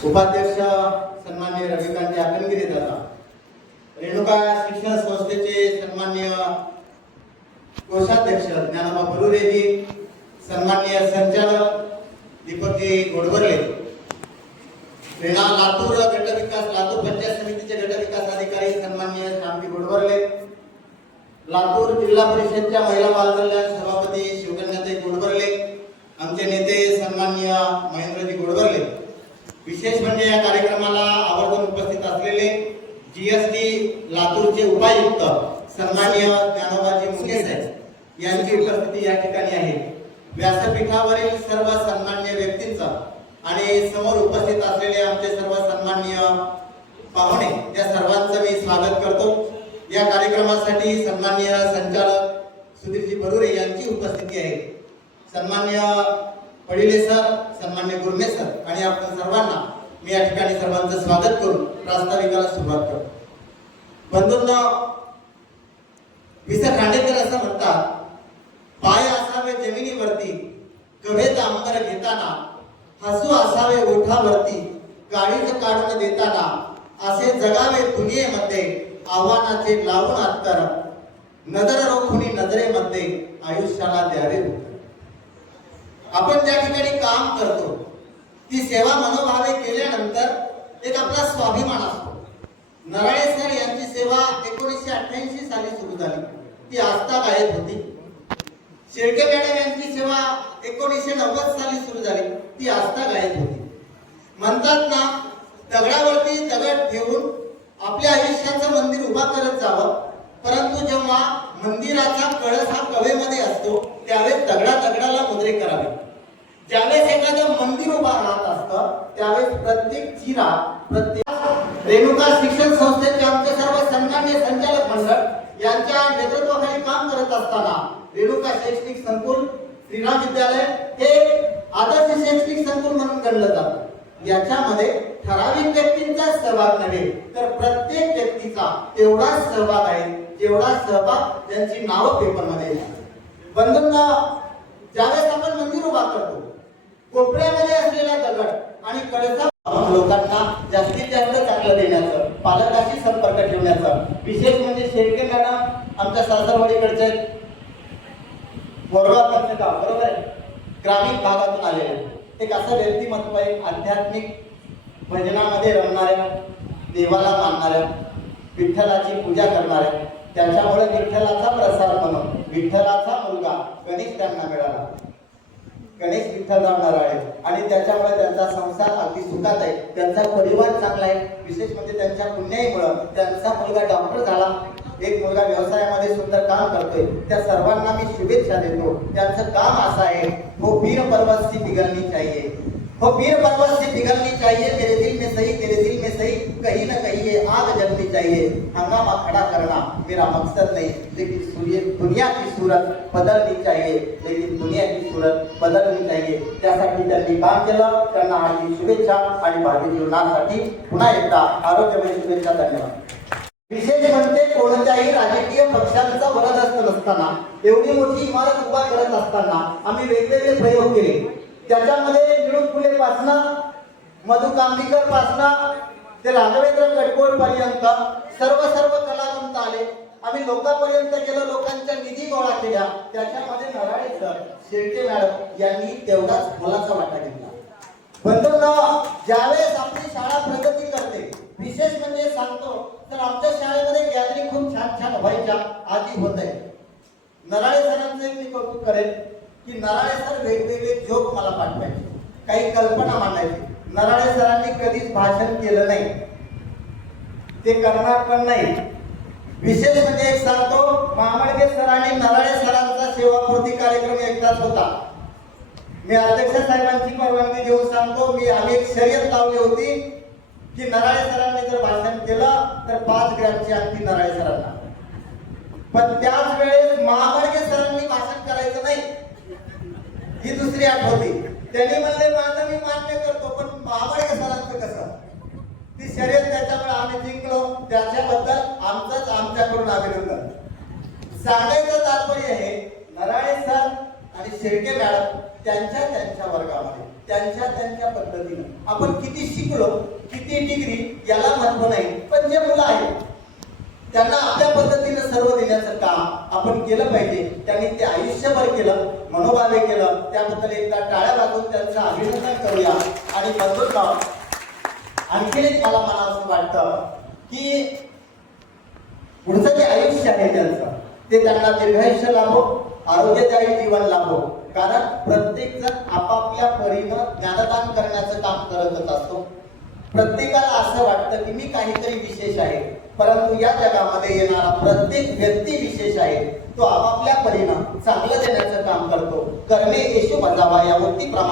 उपाध्यक्ष सन्माननीय रविकांत आकनगिरी दादा, रेणुका शिक्षण संस्थेचे सन्माननीय कोषाध्यक्ष ज्ञानोबा बरुरेजी, सन्माननीय संचालक दीपकजी गोडबर्ले, रेणा लातूर गट विकास लातूर पंचायत समितीचे गट विकास अधिकारी सन्माननीय श्यामजी गोडबर्ले, लातूर जिल्हा परिषदच्या महिला बाल कल्याण सभापती शिवकन्याताई गोडबर्ले, आमचे नेते सन्माननीय महेंद्रजी गोडबर्ले, विशेष म्हणजे या कार्यक्रमाला आवर्जून उपस्थित असलेले जीएसटी लातूरचे उपायुक्त सन्माननीय ज्ञानोबाजी मुके साहेब यांची उपस्थिती या ठिकाणी आहे। व्यासपीठावरील सर्व सन्माननीय व्यक्तींचा आणि समोर उपस्थित असलेले आमचे सर्व सन्माननीय पाहुणे या सर्वांचं मी स्वागत करतो। या कार्यक्रमासाठी सन्माननीय संचालक सुधीरजी बरुरे यांची उपस्थिती आहे। सन्माननीय पडिले सर, सन्माननीय गुरमे सर आणि आपण सर्वांना मी या ठिकाणी सर्वांचं स्वागत करून प्रास्ताविकाला सुरुवात करतो। बंधूंनो, विस खांडेकर असं म्हणतात, पाय असावे जमिनीवरती कवेत अंबर घेताना, हसू असावे ओठावरती काळीज काढून देताना, असे जगावे दुनियेमध्ये आव्हानाचे लावून अंतर, नजर रोखुनी नजरेमध्ये आयुष्याला द्यावे उत्तर। आपण ज्या ठिकाणी काम करतो ती सेवा मनोभावे केल्यानंतर एक आपला स्वाभिमान असतो। नराळे सर यांची सेवा 1988 साली सुरू झाली, ती आस्था गायब होती। शेळके मॅडम यांची सेवा 1990 साली सुरू झाली, ती आस्था गायब होती। म्हणतात ना, दगडावरती दगड ठेवून आपल्या आयुष्याचं मंदिर उभा करत जावं, परंतु जेव्हा मंदिराचा कळस हा कवेमध्ये असतो त्यावेळेस दगडाला मुद्रे करावे। ज्यावेळेस एखादं मंदिर उभा राहत असतं त्यावेळेस प्रत्येक चिरा, प्रत्येक रेणुका शिक्षण संस्थेचे आमचे सर्व सन्माननीय संचालक मंडळ यांच्या नेतृत्वाखाली काम करत असताना रेणुका शैक्षणिक संकुल, श्रीराम विद्यालय हे आदर्श शैक्षणिक संकुल म्हणून गणलं जातं। याच्यामध्ये ठराविक व्यक्तींचा सहभाग नव्हे तर प्रत्येक व्यक्तीचा तेवढाच सहभाग आहे जेवढा सहभाग त्यांची नावं पेपरमध्ये येतात। बंधूंना, ज्यावेळेस आपण मंदिर उभा करतो, कोपऱ्यामध्ये असलेला दगड आणि कळसा लोकांना जास्तीत जास्त चांगलं देण्याचं, पालकाशी संपर्क ठेवण्याचं, विशेष म्हणजे शेळके मॅडम आमच्या सासरवाडीकडचे बोरगावकडचे गाव, बरोबर आहे, ग्रामीण भागातून आलेले एक असं व्यक्तिमत्व आहे, आध्यात्मिक भजनामध्ये रमणाऱ्या, देवाला मानणाऱ्या, विठ्ठलाची पूजा करणाऱ्या। त्याच्यामुळे विठ्ठलाचा प्रसार म्हणून विठ्ठलाचा मुलगा गणेश त्यांना मिळाला, गणेश विठ्ठलराव नराळे, आणि त्याच्यामुळे त्यांचा संसार अगदी सुखात आहे, त्यांचा परिवार चांगला आहे। विशेष म्हणजे त्यांच्या पुण्याईमुळे त्यांचा मुलगा डॉक्टर झाला, एक मुलगा व्यवसायामध्ये सुंदर काम करतोय। त्या सर्वांना मी शुभेच्छा देतो। त्यांचं काम असं आहे, वो वीर पर्वत सी पिघलनी चाहिए, वो वीर पर्वत सी पिघलनी चाहिए, तेरे दिल में सही, तेरे दिल में सही, कहीं ना कहीं ये आग जलनी चाहिए। हंगामा खड़ा करना मेरा मकसद नहीं, लेकिन दुनिया की सूरत बदलनी चाहिए, लेकिन दुनिया की सूरत बदलनी चाहिए। त्यासाठी त्यांनी काम केलं, त्यांना हार्दिक शुभेच्छा आणि भावी जीवनासाठी पुन्हा एकदा आरोग्यमय शुभेच्छा। धन्यवाद। विशेष म्हणजे कोणत्याही राजकीय पक्षांचा वरदहस्त नसताना, एवढी मोठी इमारत उभा करत असताना आम्ही वेगवेगळे प्रयोग केले। त्याच्यामध्ये निळू फुले पासनं, मधु कांबीकर पासनं ते राघवेंद्र कडकोळ पर्यंत सर्व कलावंत आले। आम्ही लोकांपर्यंत गेलो, लोकांच्या निधी गोळा केल्या। त्याच्यामध्ये नराळे सर, शेळके मॅडम यांनी तेवढाच मोलाचा वाटा घेतला। बंधूंनो, ज्यावेळेस आपली शाळा प्रगती करते, विशेष म्हणजे सांगतो तर आमच्या शाळेमध्ये गॅदरिंग खूप छान व्हायच्या आधी होत आहे। नराळे सरांचं एक मी कौतुक करेन की नराळे सर वेगवेगळे जोक मला पाठवायचे, काही कल्पना मांडायची। नराळे सरांनी कधीच भाषण केलं नाही, ते करणार पण नाही। विशेष म्हणजे एक सांगतो, मामडके सरांनी नराळे सरांचा सेवापूर्ती कार्यक्रम एकदाच होता। मी अध्यक्ष साहेबांची परवानगी घेऊन सांगतो, आम्ही एक शर्यत लावली होती की नराळे सरांनी जर भाषण केलं तर 5 ग्रॅमची अंगठी नराळे सरांना, पण त्याच वेळेस महामडके सरांनी भाषण करायचं नाही, ही दुसरी अट होती। त्यांनी म्हणले माझं मी मान्य करतो, पण महामडके सरांचं कसं? ती शर्यत, त्याच्यामुळे आम्ही जिंकलो, त्याच्याबद्दल आमच्याकडून अभिनंदन। सांगायचं तात्पर्य आहे, नराळे सर आणि शेळके मॅडम त्यांच्या त्यांच्या वर्गामध्ये त्यांच्या पद्धतीनं आपण किती शिकलो, किती डिग्री याला महत्व नाही, पण जे मुलं आहेत त्यांना आपल्या पद्धतीनं सर्व देण्याचं काम आपण केलं पाहिजे. त्यांनी ते आयुष्यभर केलं, मनोभावे केलं, त्याबद्दल एकदा टाळ्या वाजवून त्यांचं अभिनंदन करूया. आणि बंधूंनो, आणखीन एक मला मनाचं वाटतं की पुढचं जे आयुष्य आहे त्यांचं ते त्यांना दीर्घायुष्य लाभो, आरोग्यदायी जीवन लाभो. कारण प्रत्येक जण आपापल्या परीनं ज्ञानदान करण्याचं काम करतच असतो. प्रत्येकाला असं वाटतं की मी काहीतरी विशेष आहे, परंतु या जगामध्ये येणारा प्रत्येक व्यक्ती विशेष आहे. तो आपापल्या परीनं चांगलं देण्याचं काम करतो. कर्मे येशू बजावा या वृत्तीप्रमाणे